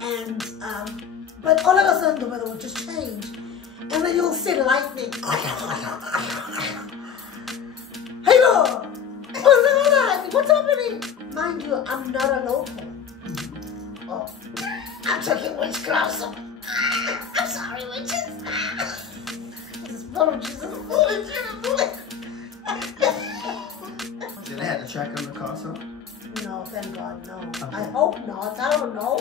And, but all of a sudden the weather will just change. And then you'll see lightning. Hello! What's happening? Mind you, I'm not a local. Oh, I'm talking witchcraft. So I'm sorry, witches. This is full of Jesus. Did they have the track on the car, so? No, thank God, no. Okay. I hope not. I don't know.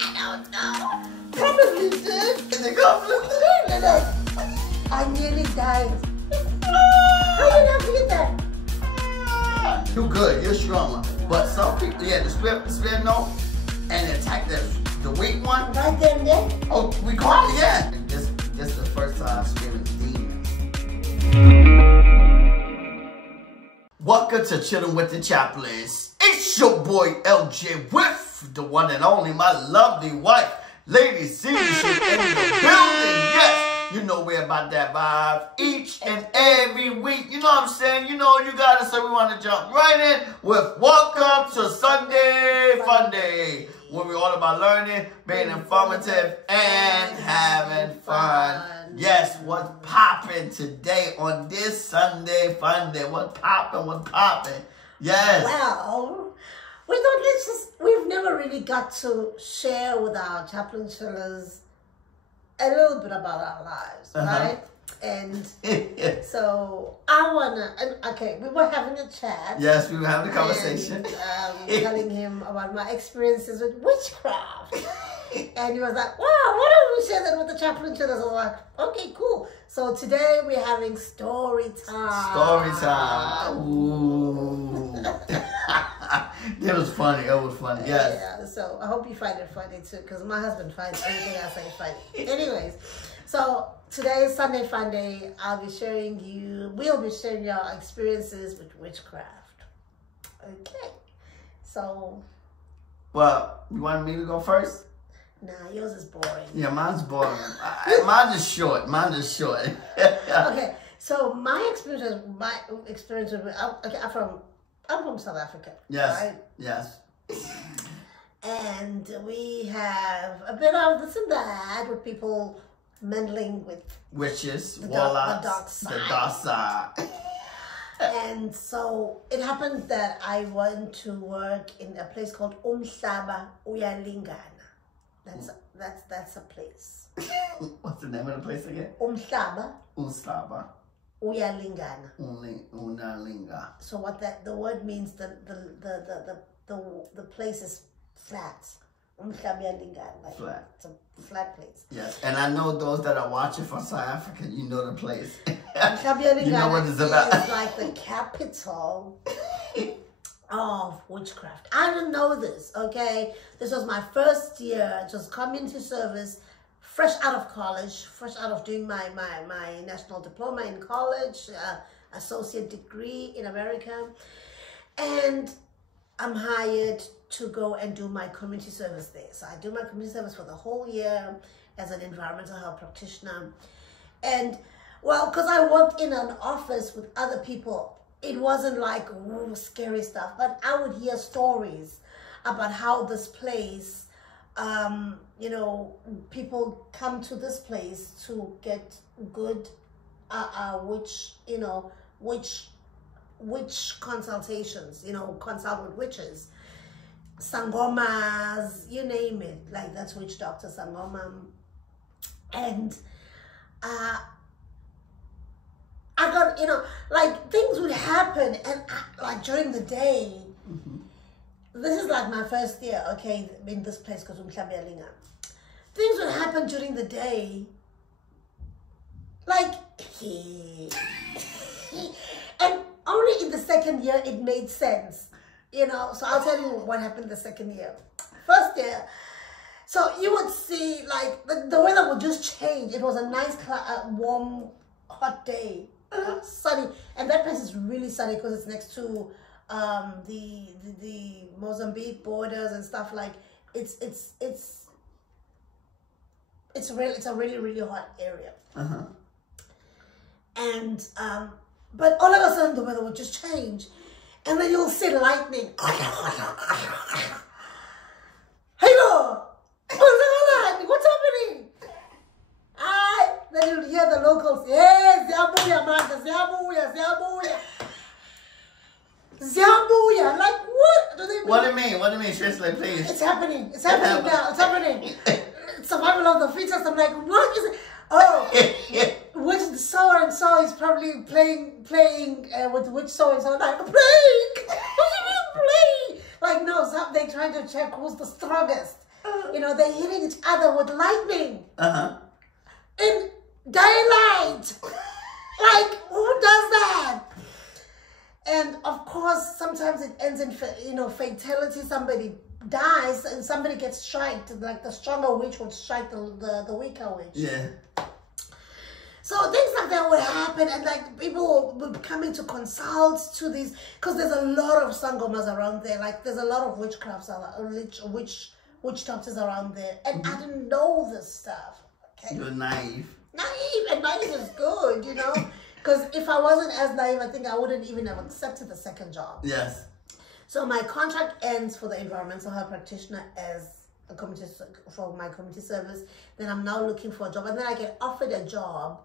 I don't know. Probably did. Is it coming? I nearly died. How you not get that? You're good. You're strong. But some people, yeah, the split note and attack the weak one. Right there and there? Oh, we caught it again. This is the first time screaming demons. Welcome to Chillin' with the Chaplins. It's your boy LJ with the one and only, my lovely wife, Lady Siza, in the building. Yes, you know we're about that vibe each and every week. You know what I'm saying? You know you got it, so we want to jump right in with Welcome to Sunday Funday, where we're all about learning, being informative, and having fun. Yes, what's popping today on this Sunday Funday? What's popping? Yes. Well, we thought we've never really got to share with our chaplain chillers a little bit about our lives, right? And so I okay, we were having a chat. Yes, we were having a conversation. And, telling him about my experiences with witchcraft. And he was like, wow, why don't we share that with the chaplain chillers? I was like, okay, cool. So today we're having story time. Story time. Ooh. It was funny. It was funny. Yes. Yeah, so I hope you find it funny too, because my husband finds everything I say funny. Anyways, so today is Sunday Funday. We'll be sharing our experiences with witchcraft. Okay. So. Well, you want me to go first? Nah, yours is boring. Yeah, mine's boring. Mine's just short. Okay, so my experience with okay, I'm from South Africa. Yes. Right? Yes. And we have a bit of this and that with people meddling with witches, the warlocks, dark the dark side. And so it happened that I went to work in a place called Umhlaba Uyalingana. That's a place. What's the name of the place again? Umhlaba Uyalingana. Uyalinga. So what the word means, the place is flat. Umhlaba Uyalingana. Like flat. It's a flat place. Yes, and I know those that are watching from South Africa, you know the place. You know what it's about. It's like the capital of witchcraft. I didn't know this, okay? This was my first year, just community service, fresh out of college, fresh out of doing my national diploma in college, associate degree in America. And I'm hired to go and do my community service there. So I do my community service for the whole year as an environmental health practitioner. And well, because I worked in an office with other people, it wasn't like scary stuff, but I would hear stories about how this place, you know, people come to this place to get good, witch consultations, you know, consult with witches, sangomas, you name it, like that's witch doctor, sangoma. And I got, you know, like things would happen, and like during the day, this is like my first year, okay, in this place, because Umhlabelinga. Things would happen during the day, like, and only in the second year it made sense, you know. So I'll tell you what happened the second year. First year, so you would see like the weather would just change. It was a nice, warm, hot day. Sunny, and that place is really sunny because it's next to the Mozambique borders and stuff. Like it's a really hot area. And but all of a sudden the weather would just change, and then you'll see lightning. locals, yeah, Ziabuya, Martha, Ziabuya, Ziabuya. Ziabuya, like what do they mean? What do you mean? What do you mean? Seriously, please. It's happening. It's happening now. It's happening. Survival of the fittest. I'm like, what is it? Oh, which so and so is probably playing with which so and so. Like playing? What do you mean play? Like no, they're trying to check who's the strongest. You know, they're hitting each other with lightning. In daylight. Like who does that? And of course, sometimes it ends in fatality. Somebody dies and somebody gets striked. Like the stronger witch would strike the weaker witch. Yeah. So things like that would happen, and like people would be coming to consult to these, because there's a lot of sangomas around there. Like there's a lot of witchcrafts, witch doctors around there, and I didn't know this stuff. Okay. You're naive. Naive is good, you know. Because if I wasn't as naive, I think I wouldn't even have accepted the second job. Yes. So my contract ends for the environmental health practitioner as a community for my community service. Then I'm now looking for a job, and then I get offered a job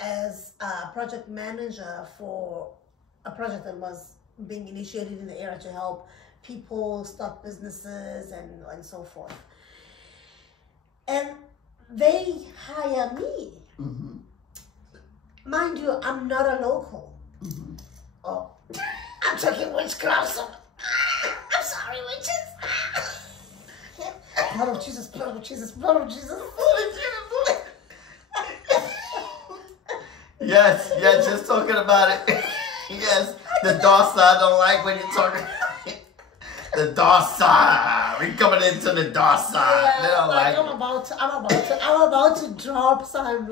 as a project manager for a project that was being initiated in the area to help people start businesses and so forth. And they hire me. Mind you, I'm not a local. Oh, I'm talking witchcraft. So, I'm sorry, witches. Blood of Jesus, blood of Jesus, blood of Jesus, blood of Jesus. Yes, just talking about it. Yes, the dark side don't like when you're talking. The dark side. We're coming into the dark side. Yeah, they don't like I'm about to drop some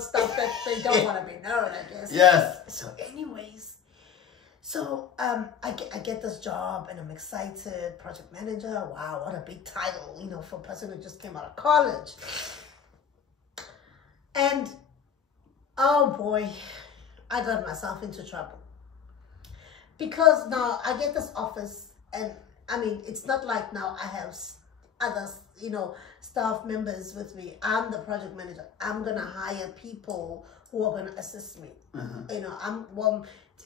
stuff that they don't want to be known, I guess. Yes. So anyways, I get this job and I'm excited. Project manager. Wow, what a big title, for a person who just came out of college. And oh boy, I got myself into trouble. Because now I get this office, and I mean, it's not like now I have other, staff members with me. I'm the project manager. I'm going to hire people who are going to assist me.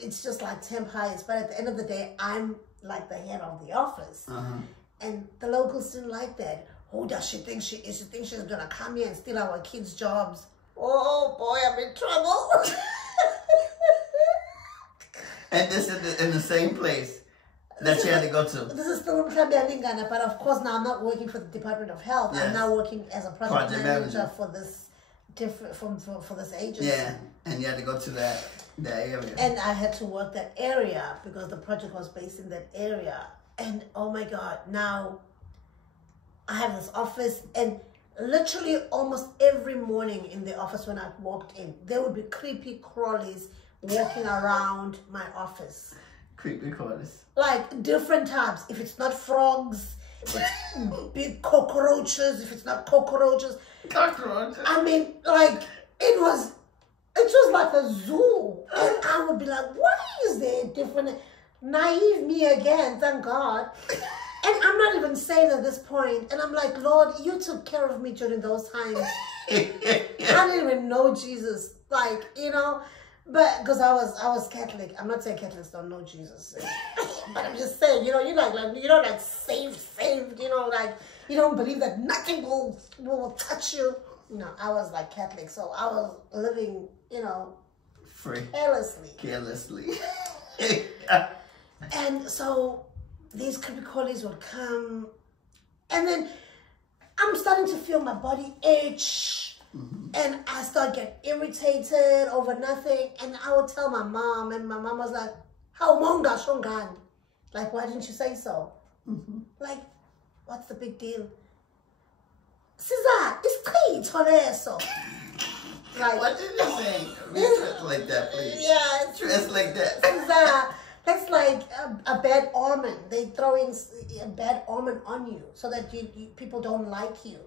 It's just like temp hires, but at the end of the day, I'm like the head of the office. And the locals didn't like that. Who does she think she is? She thinks she's going to come here and steal our kids' jobs. Oh boy, I'm in trouble. And this is in the same place that you had to go to. This is still in Lingana, but of course now I'm not working for the Department of Health. Yes. I'm now working as a project manager for this for this agency. Yeah, and you had to go to that area. And I had to work that area because the project was based in that area. And oh my God, now I have this office, and literally almost every morning in the office when I walked in, there would be creepy crawlies walking around my office. Creepy crawlies. Like different types. If it's not frogs, it's big cockroaches. If it's not cockroaches. Cockroaches. I mean, like, it was like a zoo. And I would be like, why is there different? Naive me again, thank God. And I'm not even saved at this point. And I'm like, Lord, you took care of me during those times. I didn't even know Jesus. Like, but because I was Catholic. I'm not saying Catholics don't know Jesus. But I'm just saying, you're like saved, like you don't believe that nothing will touch you. I was like Catholic, so I was living, free. Carelessly. And so these creepy crawlies would come, and then I'm starting to feel my body itch. And I start getting irritated over nothing. And I would tell my mom, and my mom was like, how monga shongan? Like, why didn't you say so? Like, what's the big deal? Siza, it's so. Like, what did you say? Translate that, please. Yeah. Translate that. Siza, that's like a bad omen. They throw in a bad omen on you so that people don't like you,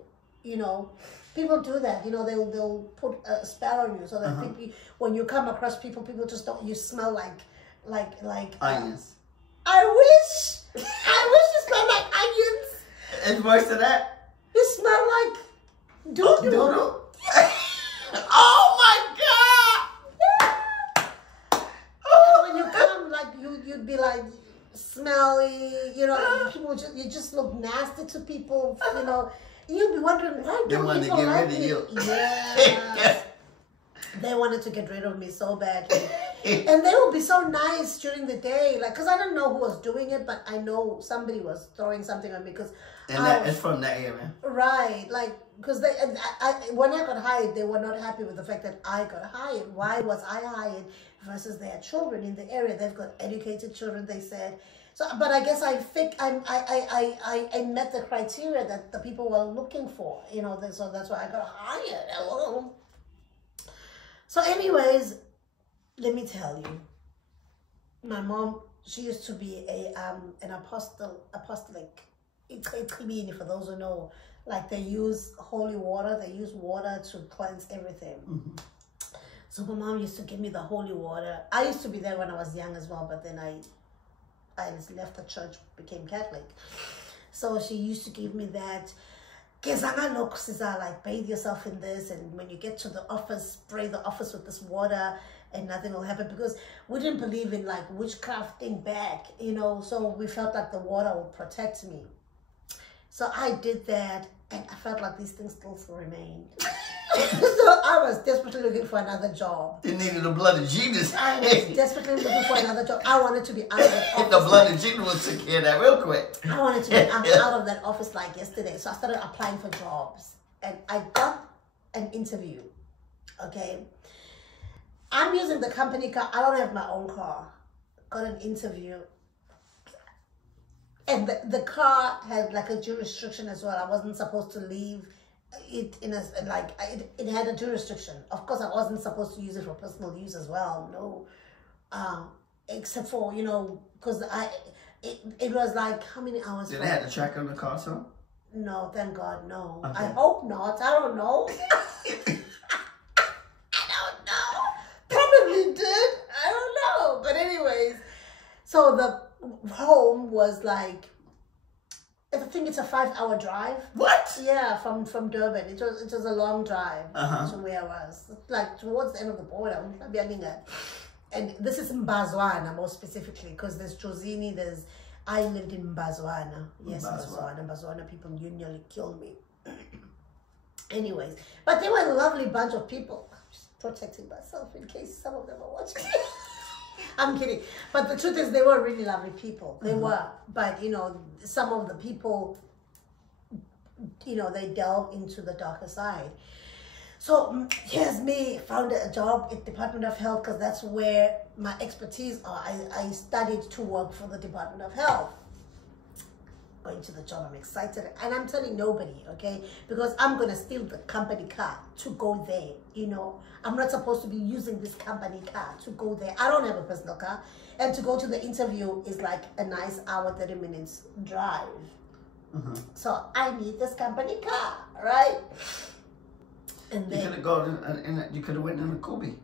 People do that, they'll put a spell on you so that people, when you come across people just don't, you smell like onions. I wish you smell like onions. It's worse than that. You smell like doodle. Oh my God! you'd be like smelly, you know, people you just look nasty to people, you know. You'd be wondering, why don't people like me? Yes. They wanted to get rid of me so badly. And they would be so nice during the day, like, because I don't know who was doing it, but I know somebody was throwing something on me because it's from that area. Right, like, because when I got hired, they were not happy with the fact that I got hired. Why was I hired versus their children in the area? They've got educated children, they said. So, but I guess I met the criteria that the people were looking for, you know. So that's why I got hired. Hello. So, anyways, let me tell you, my mom, she used to be an apostolic. It could be, for those who know, like they use holy water. They use water to cleanse everything. Mm-hmm. So my mom used to give me the holy water. I used to be there when I was young as well, but then I just left the church, became Catholic. So she used to give me that. Like, bathe yourself in this, and when you get to the office, spray the office with this water and nothing will happen, because we didn't believe in like witchcraft thing back, you know, so we felt like the water would protect me. So I did that, and I felt like these things still remained. So I was desperately looking for another job. You needed the blood of Jesus. I was desperately looking for another job. I wanted to be out of that office. The blood of Jesus will take care of that real quick. I wanted to be out of that office like yesterday. So I started applying for jobs. And I got an interview. Okay. I'm using the company car. I don't have my own car. Got an interview. And the car had like a jurisdiction as well. I wasn't supposed to leave it in a, like, it had a jurisdiction. Of course, I wasn't supposed to use it for personal use as well. No. Except for, you know, because it was like, how many hours? Did they have the track on the car, so? No, thank God, no. Okay. I hope not. I don't know. I don't know. Probably did. I don't know. But anyways, so the home was like, I think it's a 5-hour drive. What? Yeah, from Durban. It was a long drive to where I was. Like towards the end of the border. And this is in Mbazwana, more specifically, because there's Jozini, I lived in Mbazwana. Yes, Mbazwana. Mbazwana people nearly killed me. Anyways, but they were a lovely bunch of people. I'm just protecting myself in case some of them are watching. I'm kidding. But the truth is, they were really lovely people. They were. But, you know, some of the people, you know, they delve into the darker side. So here's me, found a job at Department of Health, because that's where my expertise are. I studied to work for the Department of Health. Going to the job, I'm excited. And I'm telling nobody, okay? Because I'm going to steal the company car to go there, you know. I'm not supposed to be using this company car to go there. I don't have a personal car. And to go to the interview is like a nice hour, 30 minutes drive. So I need this company car, right? And then you could have went in a Kobe.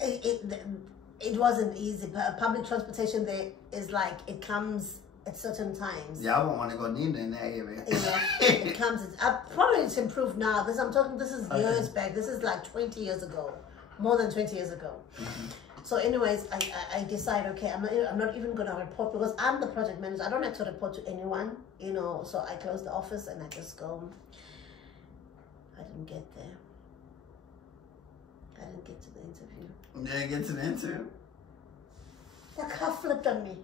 It wasn't easy. Public transportation there is like, it comes at certain times. Yeah, I won't want to go neither in that area. You know, it comes. Probably it's improved now. This is years back. This is like 20 years ago, more than 20 years ago. So, anyways, I decide, okay, I'm not even gonna report, because I'm the project manager. I don't have to report to anyone, you know. So I close the office and I just go. I didn't get there. I didn't get to the interview. You didn't get to the interview? The car flipped on me.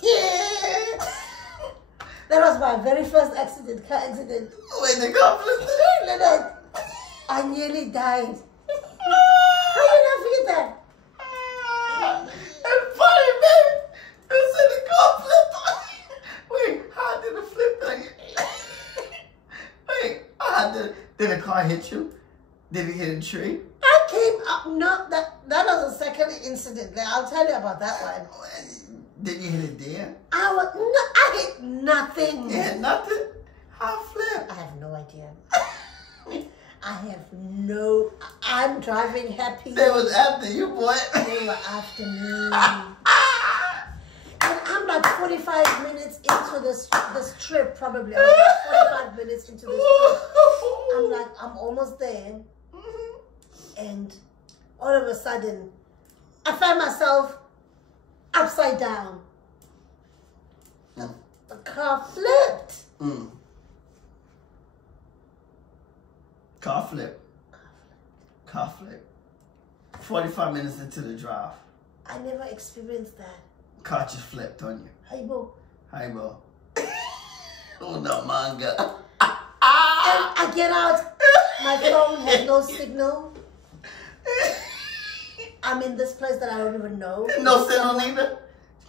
Yeah. That was my very first car accident. Wait, the car flipped? I nearly died. How you not forget that? It's funny, man. You said the car flipped on you. Wait, how did it flip on you? Wait, did the car hit you? Did it hit a tree? I came up, no, that was a second incident. I'll tell you about that one. Did you hit it there? I hit nothing. You hit nothing? How flip? I have no idea. I'm driving happy. They was after you, boy. They were after me. And I'm like 45 minutes into this trip, probably. I'm like 45 minutes into this trip. I'm like, I'm almost there. And all of a sudden, I find myself upside down. The car flipped. Car flip. 45 minutes into the drive. I never experienced that. Car just flipped on you. Hey, bro. Hi, bro. Oh, no, manga. And I get out. My phone has no signal. I'm in this place that I don't even know. No signal neither?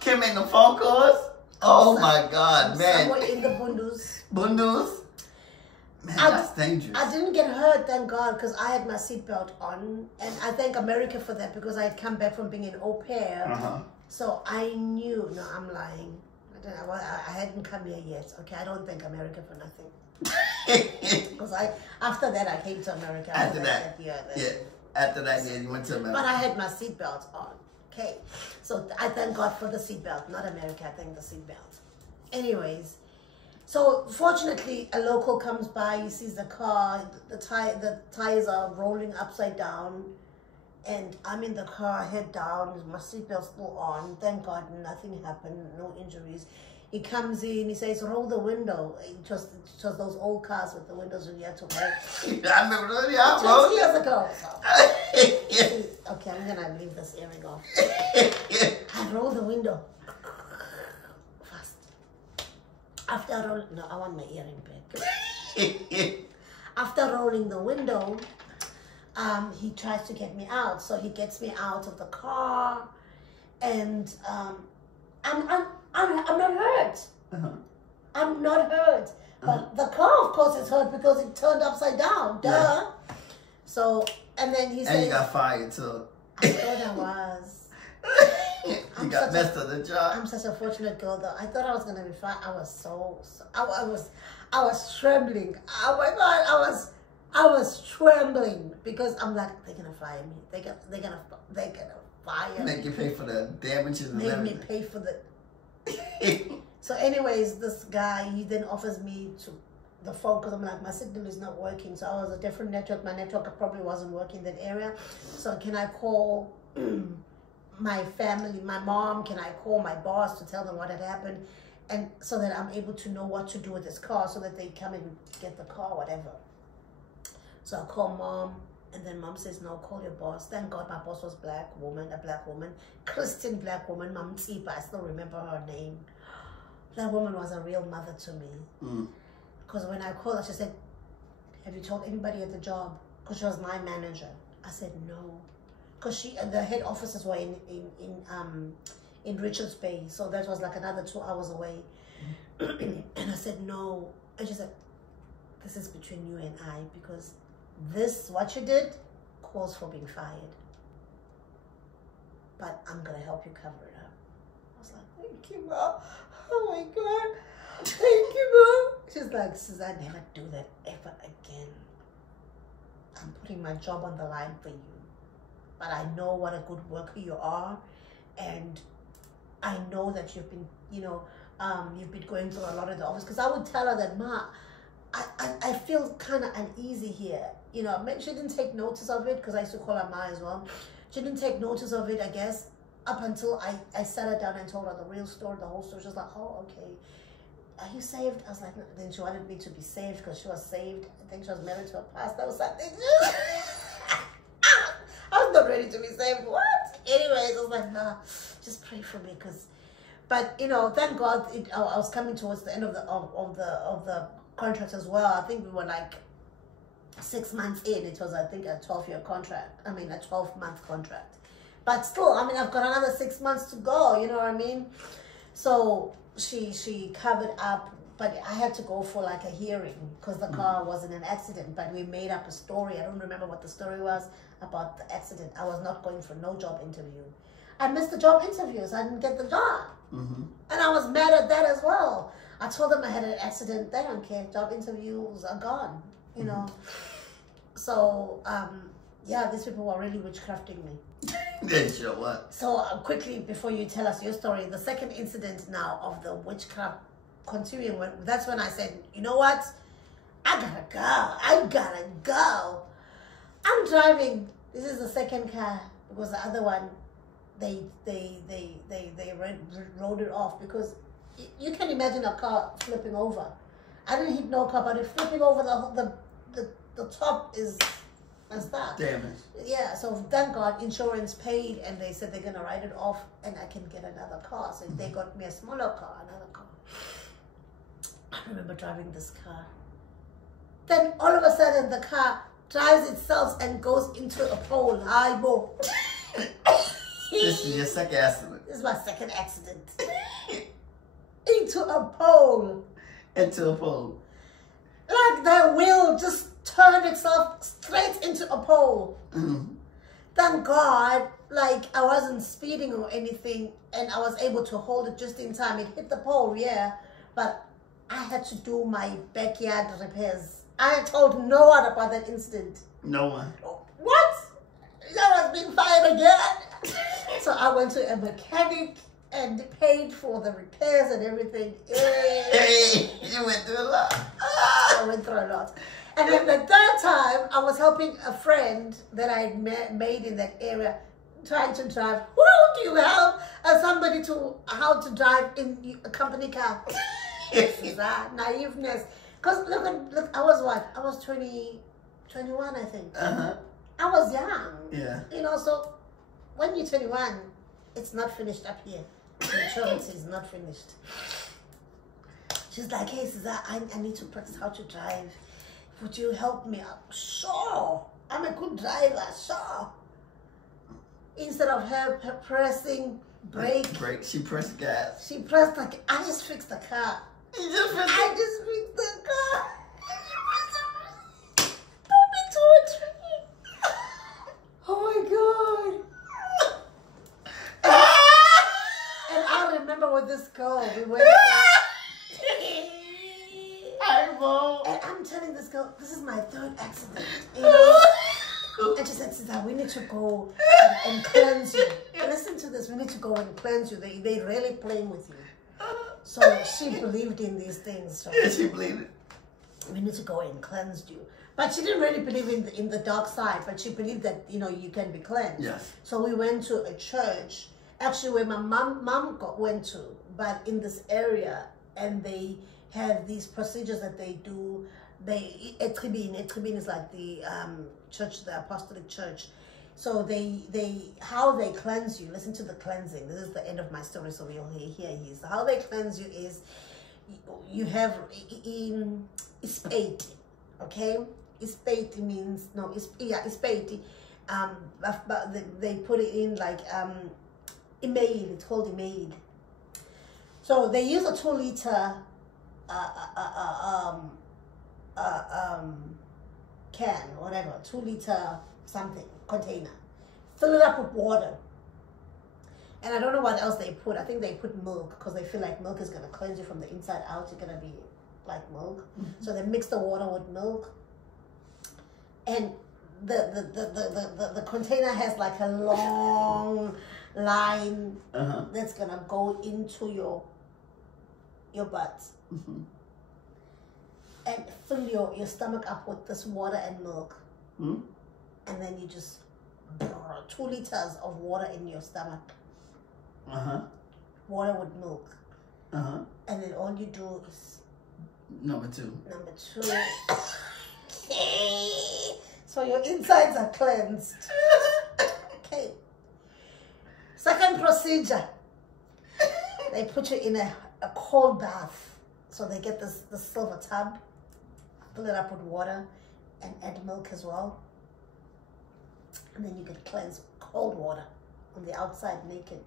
Can't make no phone calls? Oh, my God, man. Somewhere in the bundus. Bundles? Man, that's dangerous. I didn't get hurt, thank God, because I had my seatbelt on. And I thank America for that, because I had come back from being an au pair. So I knew, no, I'm lying. I hadn't come here yet. Okay, I don't thank America for nothing. Because after that, I came to America. After that, after that, yeah, you went to America. But I had my seatbelt on. Okay, so I thank God for the seatbelt, not America. I thank the seatbelt. Anyways, so fortunately, a local comes by. He sees the car. The tires are rolling upside down. And I'm in the car, head down, my seatbelt's still on. Thank God nothing happened, no injuries. He comes in, he says, roll the window. Just those old cars with the windows when you had to roll. I remember that, yeah, 20 years ago. So. Okay, I'm gonna leave this earring off. I roll the window. Fast. After rolling, no, I want my earring back. After rolling the window, he tries to get me out. So he gets me out of the car, and I'm not hurt. I'm not hurt. But the car, of course, is hurt because it turned upside down. Duh. Yeah. So, and then he said, and you got fired too. I thought I was. You got messed up the job. I'm such a fortunate girl, though. I thought I was gonna be fine. I was I was trembling. Oh my God, I was trembling because I'm like, they're gonna fire me. They're gonna fire me. Make you pay for the damages and everything. Make me pay for the. So, anyways, this guy, he then offers me to the phone because I'm like, my signal is not working. So I was a different network. My network probably wasn't working in that area. So can I call my family, my mom? Can I call my boss to tell them what had happened, and so that I'm able to know what to do with this car, so that they come and get the car, whatever. So I call mom, and then mom says, no, call your boss. Thank God my boss was a black woman, Christian black woman, Mom Tsipa. I still remember her name. That woman was a real mother to me. Because when I called her, she said, have you told anybody at the job? Because she was my manager. I said, no. Because the head offices were in Richards Bay. So that was like another 2 hours away. And I said, no. And she said, this is between you and I, because what you did calls for being fired. But I'm going to help you cover it up. I was like, thank you, Mom. Oh my God. Thank you, Mom. She's like, Suzanne, never do that ever again. I'm putting my job on the line for you. But I know what a good worker you are. And I know that you've been, you've been going through a lot of the office. Because I would tell her that, Ma, I feel kind of uneasy here. She didn't take notice of it, because I used to call her Ma as well. She didn't take notice of it, I guess, up until I sat her down and told her the real story, the whole story. She was like, oh, okay. Are you saved? I was like, no. Then she wanted me to be saved because she was saved. I think she was married to a pastor or something. I was not ready to be saved. What? Anyways, I was like, nah, just pray for me, but thank God, I was coming towards the end of the contract as well. I think we were like 6 months in. It was, I think, a 12-year contract. I mean, a 12-month contract. But still, I mean, I've got another 6 months to go. You know what I mean? So she covered up, but I had to go for like a hearing because the car was in an accident. But we made up a story. I don't remember what the story was about the accident. I was not going for no job interview. I missed the job interviews. I didn't get the job. And I was mad at that as well. I told them I had an accident. They don't care. Job interviews are gone, So, yeah, these people were really witchcrafting me. Then sure what? So, quickly, before you tell us your story, the second incident now of the witchcraft continuing, that's when I said, you know what? I gotta go. I'm driving. This is the second car, because the other one, they wrote it off because you can imagine a car flipping over. I didn't hit no car, but it flipping over the top is that damage. Yeah, so thank God insurance paid, and they said they're gonna write it off, and I can get another car. So they got me a smaller car, another car. I remember driving this car. Then all of a sudden the car drives itself and goes into a pole. This is your second accident. This is my second accident. Into a pole. Into a pole. Like the wheel just turned itself straight into a pole. Thank God, like I wasn't speeding or anything, and I was able to hold it just in time. It hit the pole, yeah, but I had to do my backyard repairs. I told no one about that incident. No one. What? I was being fired again. So I went to a mechanic and paid for the repairs and everything. Hey, you went through a lot. I went through a lot. And then the third time, I was helping a friend that I made in that area, trying to drive. Who do you help somebody to how to drive in a company car? This is naiveness. Because look, I was what? I was 21, I think. I was young. Yeah. You know, so when you're 21, it's not finished up here. The insurance is not finished. She's like, hey, Siza, I need to practice how to drive. Would you help me? Sure. I'm a good driver, sure. Instead of her pressing brake, she pressed gas. She pressed like, I just fixed the car. You just fixed I just fixed the car. Put me to a tree. Oh my God. And I remember with this girl, we went and I'm telling this girl, this is my third accident. You know? And she said, Siza, we need to go and cleanse you. Listen to this, we need to go and cleanse you. They really playing with you. So she believed in these things. Right? Yeah, she believed it. We need to go and cleanse you. But she didn't really believe in the dark side, but she believed that, you know, you can be cleansed. Yes. So we went to a church, actually where my mom went to, but in this area, and they have these procedures that they do. Etribine is like the church, the apostolic church. So how they cleanse you. Listen to the cleansing. This is the end of my story, so we'll hear his. How they cleanse you is you have ispate, okay? Ispate means ispate. But they put it in like email. It's called email. So they use a 2-liter can, whatever, 2-liter something, container. Fill it up with water. And I don't know what else they put. I think they put milk because they feel like milk is going to cleanse you from the inside out. You're going to be like milk. So they mix the water with milk. And the container has like a long line that's going to go into your butt. And fill your stomach up with this water and milk. And then you just 2 liters of water in your stomach. Water with milk. And then all you do is Number two. So your insides are cleansed. Okay. Second procedure. They put you in a cold bath. So they get this silver tub, fill it up with water, and add milk as well. And then you get cleansed with cold water on the outside, naked.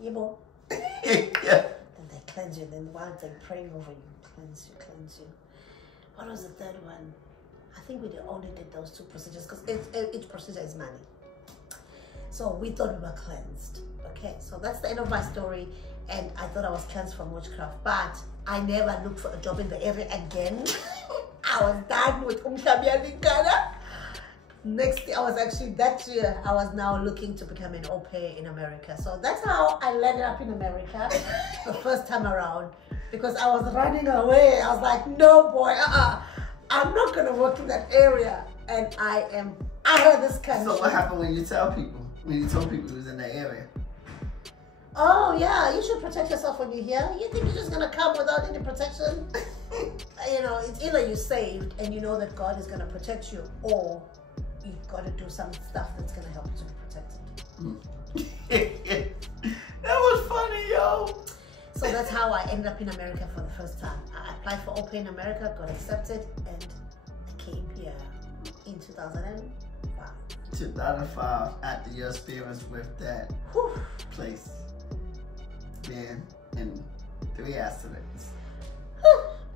You know? Yeah. Then they cleanse you. Then while they're praying over you, cleanse you. What was the third one? I think we only did those 2 procedures because each procedure is money. So we thought we were cleansed. Okay, so that's the end of my story. And I thought I was cleansed from witchcraft, but I never looked for a job in the area again. I was done with Ghana. Next year, that year, I was now looking to become an au pair in America. So that's how I landed up in America the first time around, because I was running away. I was like, no boy, I'm not gonna work in that area. And I heard this country. So what happened when you tell people? when you told people he was in that area. Oh yeah, you should protect yourself when you're here. You think you're just gonna come without any protection? You know, it's either you're saved and you know that God is gonna protect you, or you've got to do some stuff that's gonna help you to be protected. That was funny, yo. So that's how I ended up in America for the first time. I applied for Au Pair in America, got accepted, and I came here in 2005. 2005, after your experience with that Whew. place, being in 3 accidents,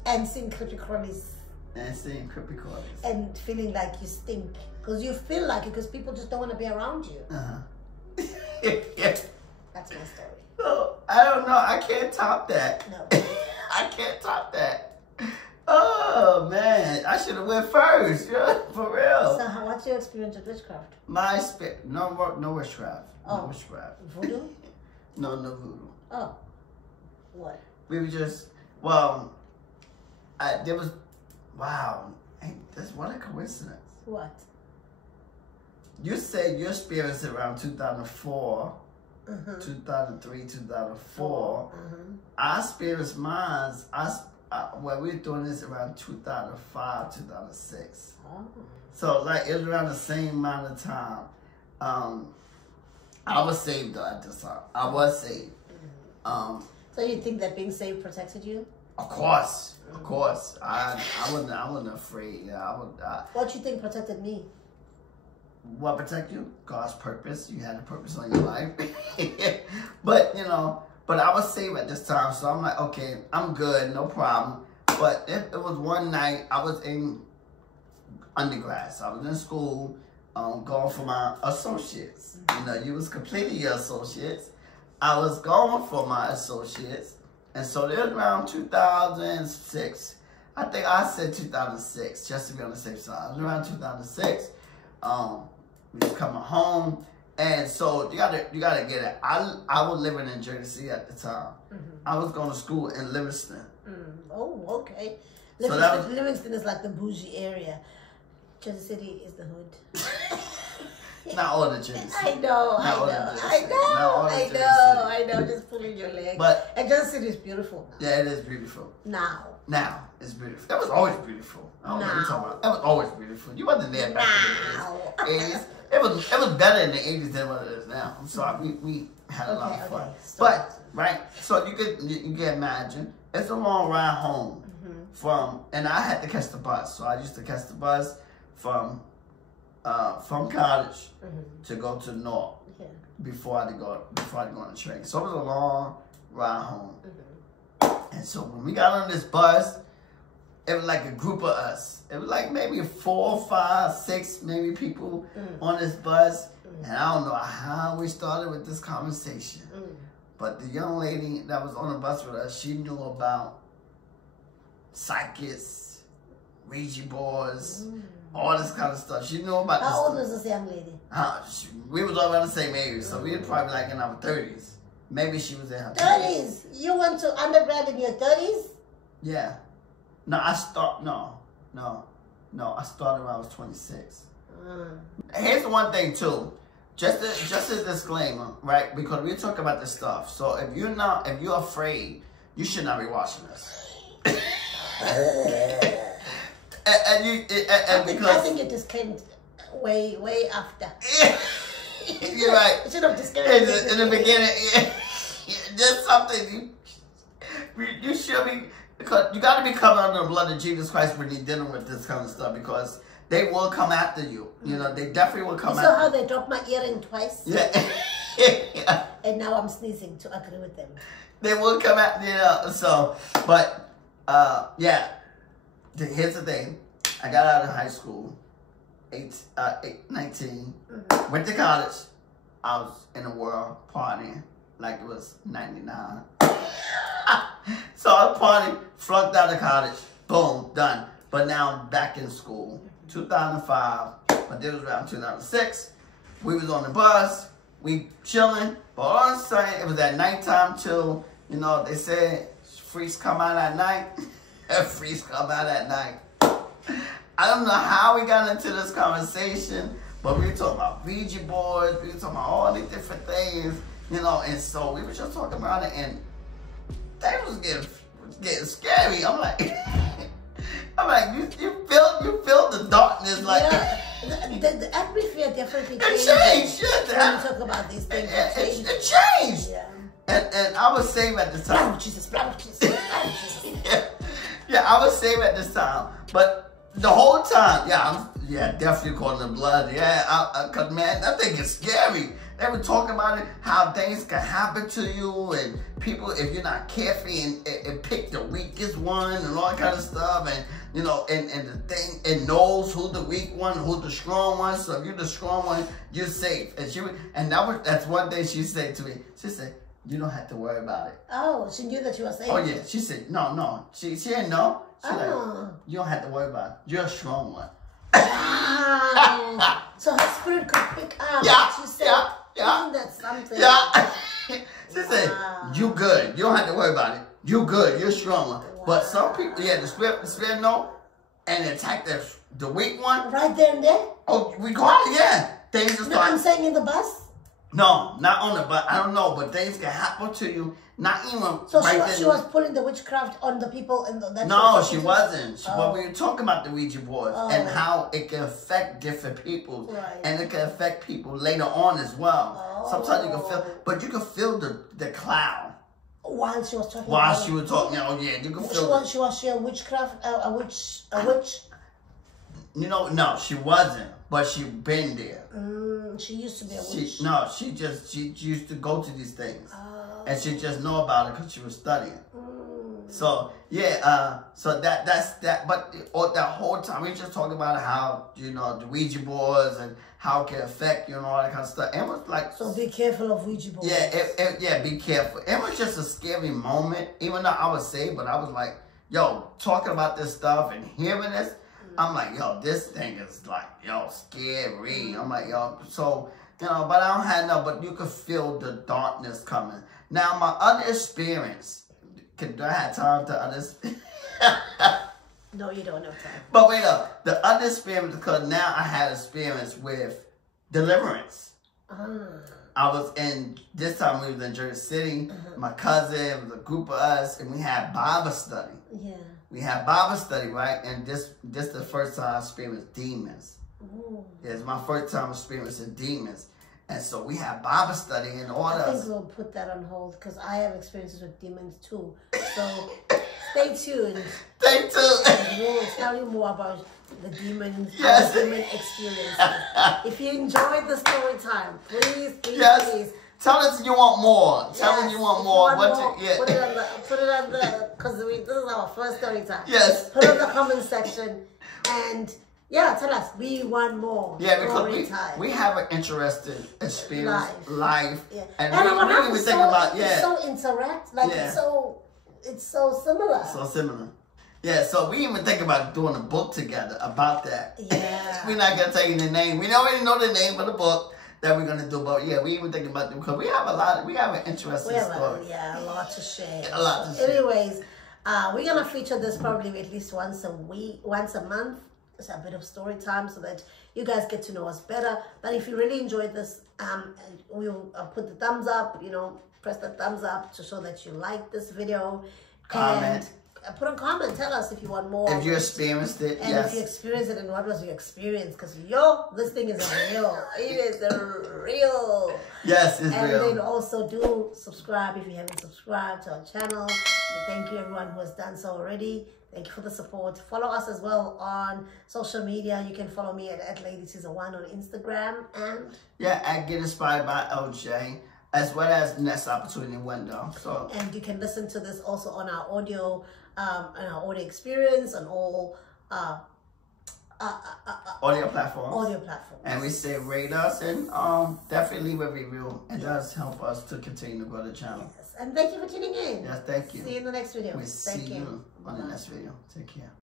And seeing creepy crawlies. and seeing creepy crawlies. And feeling like you stink. Because you feel like it, because people just don't want to be around you. Yeah. That's my story. So, I don't know. I can't top that. No. I can't top that. Oh, man. I should have went first. Yeah, for real. So what's your experience with witchcraft? My experience. No witchcraft. Oh. No witchcraft. Voodoo? No voodoo. Oh. What? We were just, well, there was, wow. That's what a coincidence. What? You said your experience around 2004, 2003, 2004. I experienced mine, well, we were doing this around 2005, 2006. Oh. So, like, it was around the same amount of time. I was saved, though, at this time. I was saved. So you think that being saved protected you? Of course. Of course. I wasn't afraid. What do you think protected me? What protect you? God's purpose. You had a purpose on your life. But, you know, but I was saved at this time. So I'm like, okay, I'm good. No problem. But it was one night I was in undergrad. So I was in school going for my associates. You know, you was completing your associates. I was going for my associates. And so it was around 2006. I think I said 2006, just to be on the safe side. It was around 2006. We was coming home, and so you gotta get it. I was living in Jersey at the time. I was going to school in Livingston. Oh, okay. So Livingston is like the bougie area. Jersey City is the hood. Not all the Jersey. I know. Just pulling your leg. But and Jersey City is beautiful now. Yeah, it is beautiful. Now it's beautiful. That was always beautiful. I don't know what you're talking about. That was always beautiful. You wasn't there back in the 80s. It was better in the 80s than what it is now. I'm sorry. We had a lot of fun. But right, so you can imagine it's a long ride home and I had to catch the bus. So I used to catch the bus from college to go to North before I had to go on the train. So it was a long ride home. And so when we got on this bus, it was like a group of us. It was like maybe 4, 5, 6 maybe people on this bus. And I don't know how we started with this conversation. But the young lady that was on the bus with us, she knew about psychics, Ouija boards, all this kind of stuff. She knew about How old was this young lady? We was all around the same age, so we were probably like in our 30s. Maybe she was in her 30s. You went to undergrad in your 30s? Yeah. No, I started when I was 26. Here's the one thing too. Just a disclaimer, right? Because we're talking about this stuff. So if you're afraid, you should not be watching this. I think it just came way after. You're right. It should have discouraged in the beginning. Just something you should be, because you got to be covered under the blood of Jesus Christ when you're dealing with this kind of stuff, because they will come after you. You know, they definitely will come after you. You saw how they dropped my earring twice? Yeah. And now I'm sneezing to agree with them. They will come after you. So, but, yeah. Here's the thing. I got out of high school, 19, went to college. I was in the world partying like it was 99. So I was partying, flunked out of college, boom, done. But now I'm back in school. 2005, but this was around 2006. We was on the bus, we chilling, but all of a sudden it was at nighttime till, you know, they said freaks come out at night. Freaks come out at night. I don't know how we got into this conversation, But we were talking about Ouija boards, we were talking about all these different things, you know, and so we were just talking about it, and things was getting scary. I'm like, you feel the darkness, like. Yeah. The atmosphere definitely changed. It changed. When you talk about these things, it changed. Yeah. And I was saved at the time. Blood of Jesus, blood of Jesus, blood of Jesus. Yeah, I was saved at this time, but the whole time, definitely calling the blood. Yeah, cause man, that thing is scary. They were talking about it, how things can happen to you, and people, if you're not careful, and pick the weakest one, and all that kind of stuff, and you know, and the thing, it knows who's the weak one, who's the strong one. So if you're the strong one, you're safe. And that's one thing she said to me. She said, "You don't have to worry about it." Oh, she knew that you were safe. Oh yeah, she said, "No." She didn't know. She like, "You don't have to worry about it. You're a strong one." Wow. So her spirit could pick up. She said, "Isn't that something?" Yeah. She said, "You good. You don't have to worry about it. You good. You're a strong one." Wow. But some people, the spirit know, and attack the weak one. Right there and there? Oh, we got it, yeah. Things just I'm saying in the bus? No, not on the bus. I don't know, but things can happen to you. Not even so she was pulling the witchcraft on the people in the... No, she wasn't. But we were talking about the Ouija boards and how it can affect different people. Right. And it can affect people later on as well. Sometimes you can feel... But you can feel the cloud. While she was talking While she was talking, you can feel... She was a witchcraft, a witch? You know, no, she wasn't. But she been there. She used to be a witch. She used to go to these things. And she just know about it because she was studying. So, so that's that. But that whole time, we just talking about how, you know, the Ouija boards and how it can affect you and all that kind of stuff. And it was like... So be careful of Ouija boards. Be careful. It was just a scary moment. Even though I was saved, but I was like, yo, talking about this stuff and hearing this, I'm like, yo, this thing is like, yo, scary. I'm like, yo, so, you know, but I don't have no, but you could feel the darkness coming. Now, my other experience, do I have time to others? No, you don't have time. But wait up, the other experience, because now I had experience with deliverance. I was this time we was in Jersey City, my cousin, it was a group of us, and we had Bible study. Yeah. We had Bible study, right? And this the first time I experienced demons. Ooh. It's my first time experiencing demons. And so we had Bible study and all that. I think we'll put that on hold because I have experiences with demons too. So stay tuned. Stay tuned. And we'll tell you more about the demons, our demon experiences. If you enjoyed the story time, please. Tell us you want more. Tell us you want more. Put it on the, because this is our first story time. Yes. Put it in the comment section and tell us we want more. Yeah, because we have an interesting experience, life. Yeah. And we really think about, it's so interact, like it's so similar. So similar. Yeah, so we even think about doing a book together about that. Yeah. We're not gonna tell you the name. We already know the name of the book that we're gonna do, but we even thinking about it because we have an interesting story. A lot to share. A lot to share. Anyways, we're gonna feature this probably at least once a month. It's a bit of story time so that you guys get to know us better. But if you really enjoyed this, we'll put the thumbs up, press the thumbs up to show that you like this video. Comment. And put a comment. Tell us if you want more. If you experienced it, and if you experienced it, and what was your experience? Because this thing is real. It is real. Yes, it's real. And then also do subscribe if you haven't subscribed to our channel. And thank you everyone who has done so already. Thank you for the support. Follow us as well on social media. You can follow me at Lady Siza 1 on Instagram and at Get Inspired by LJ, as well as Next Opportunity Window. So and you can listen to this also on our audio, experience on all audio platforms. Audio platforms. And we say rate us and definitely leave a review. It does help us to continue to grow the channel. Yes. And thank you for tuning in. Yes, thank you. See you in the next video. We see you on the next video. Take care.